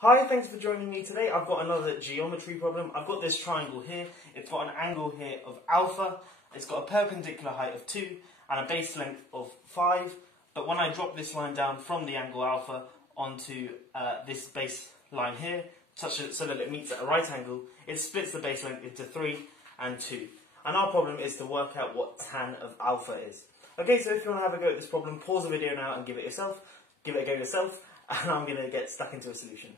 Hi, thanks for joining me today. I've got another geometry problem. I've got this triangle here. It's got an angle here of alpha. It's got a perpendicular height of 2 and a base length of 5. But when I drop this line down from the angle alpha onto this base line here, so that it meets at a right angle, it splits the base length into 3 and 2. And our problem is to work out what tan of alpha is. Okay, so if you want to have a go at this problem, pause the video now and give it a go yourself, and I'm going to get stuck into a solution.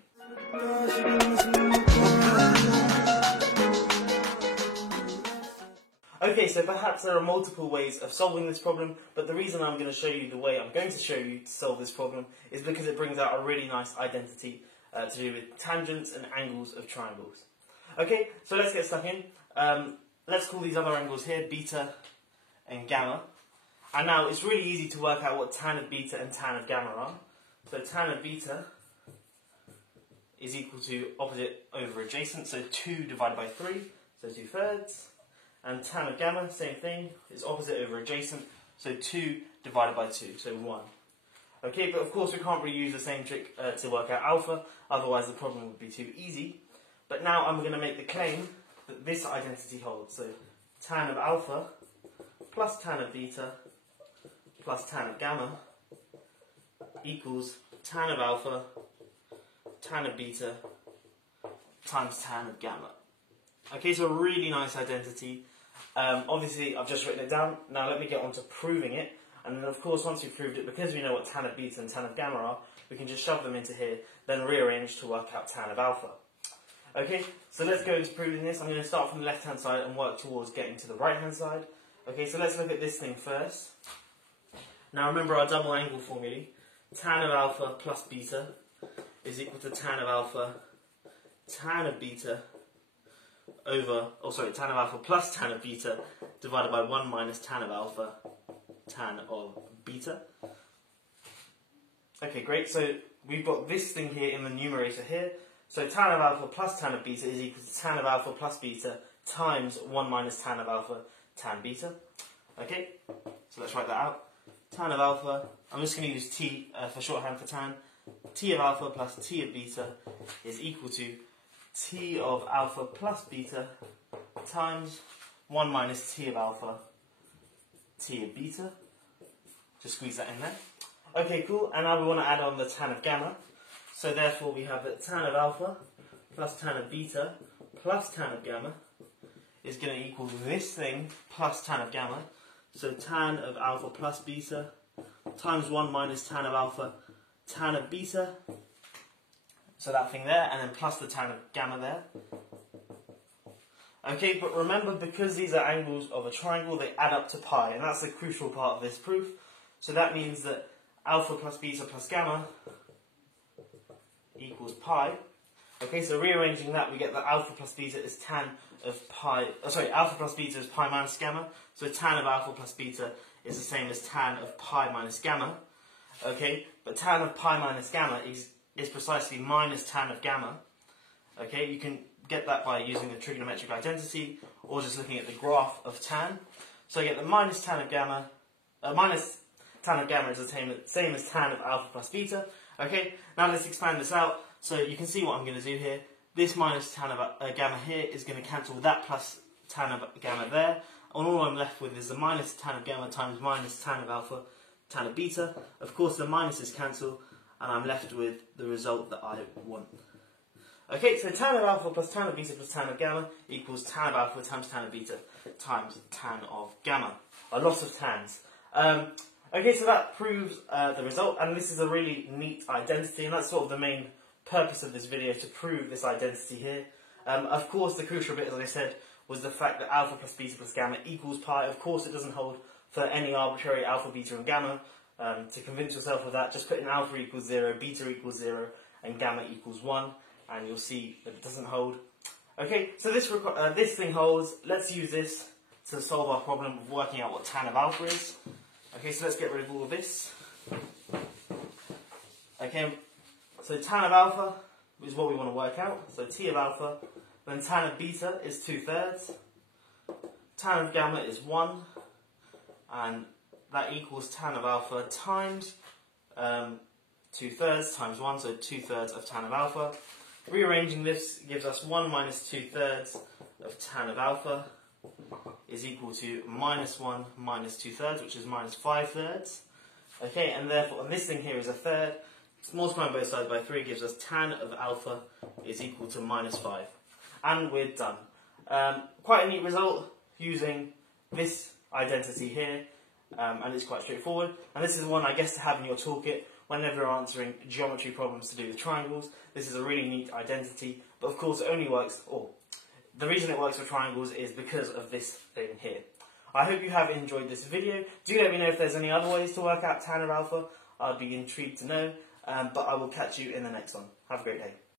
Okay, so perhaps there are multiple ways of solving this problem, but the reason I'm going to show you the way I'm going to show you to solve this problem is because it brings out a really nice identity to do with tangents and angles of triangles. Okay, so let's get stuck in. Let's call these other angles here beta and gamma. And now it's really easy to work out what tan of beta and tan of gamma are. So tan of beta is equal to opposite over adjacent, so 2 divided by 3, so 2/3. And tan of gamma, same thing, is opposite over adjacent, so 2 divided by 2, so 1. Okay, but of course we can't really use the same trick to work out alpha, otherwise the problem would be too easy. But now I'm going to make the claim that this identity holds, so tan of alpha plus tan of beta plus tan of gamma equals tan of alpha, tan of beta times tan of gamma. Okay, so a really nice identity. Obviously, I've just written it down. Now let me get on to proving it. And then, of course, once we've proved it, because we know what tan of beta and tan of gamma are, we can just shove them into here, then rearrange to work out tan of alpha. Okay, so let's go into proving this. I'm going to start from the left-hand side and work towards getting to the right-hand side. Okay, so let's look at this thing first. Now remember our double angle formulae. Tan of alpha plus beta is equal to tan of alpha, tan of beta, tan of alpha plus tan of beta divided by 1 minus tan of alpha, tan of beta. Okay, great. So we've got this thing here in the numerator here. So tan of alpha plus tan of beta is equal to tan of alpha plus beta times 1 minus tan of alpha, tan beta. Okay, so let's write that out. Tan of alpha, I'm just going to use t for shorthand for tan. T of alpha plus t of beta is equal to t of alpha plus beta times 1 minus t of alpha, t of beta. Just squeeze that in there. Okay, cool. And now we want to add on the tan of gamma. So therefore we have that tan of alpha plus tan of beta plus tan of gamma is going to equal this thing plus tan of gamma. So tan of alpha plus beta times 1 minus tan of alpha, tan of beta. So that thing there, and then plus the tan of gamma there. Okay, but remember, because these are angles of a triangle, they add up to pi, and that's the crucial part of this proof. So that means that alpha plus beta plus gamma equals pi. Okay, so rearranging that, we get that alpha plus beta is tan of pi, alpha plus beta is pi minus gamma. So tan of alpha plus beta is the same as tan of pi minus gamma. Okay, but tan of pi minus gamma is precisely minus tan of gamma. Okay, you can get that by using the trigonometric identity or just looking at the graph of tan. So I get the minus tan of gamma is the same as tan of alpha plus beta. Okay, now let's expand this out. So you can see what I'm going to do here. This minus tan of gamma here is going to cancel that plus tan of gamma there. And all I'm left with is the minus tan of gamma times minus tan of alpha, tan of beta. Of course the minuses cancel, and I'm left with the result that I want. Okay, so tan of alpha plus tan of beta plus tan of gamma equals tan of alpha times tan of beta times tan of gamma. A lot of tans. Okay, so that proves the result, and this is a really neat identity, and that's sort of the main purpose of this video, to prove this identity here. Of course, the crucial bit, as I said, was the fact that alpha plus beta plus gamma equals pi. Of course, it doesn't hold for any arbitrary alpha, beta, and gamma. To convince yourself of that, just put in alpha equals 0, beta equals 0, and gamma equals 1, and you'll see that it doesn't hold. Okay, so this thing holds. Let's use this to solve our problem of working out what tan of alpha is. Okay, so let's get rid of all of this. Okay, so tan of alpha is what we want to work out. So t of alpha, then tan of beta is 2/3. Tan of gamma is 1, and that equals tan of alpha times 2/3 times 1, so 2/3 of tan of alpha. Rearranging this gives us 1 minus 2/3 of tan of alpha is equal to minus 1 minus 2/3, which is minus 5/3. Okay, and therefore, and this thing here is a third. Multiplying both sides by 3 gives us tan of alpha is equal to minus 5. And we're done. Quite a neat result using this identity here, and it's quite straightforward. And this is one, I guess, to have in your toolkit whenever you're answering geometry problems to do with triangles. This is a really neat identity, but of course it only works, or the reason it works for triangles is because of this thing here. I hope you have enjoyed this video. Do let me know if there's any other ways to work out tan of alpha. I'd be intrigued to know, but I will catch you in the next one. Have a great day.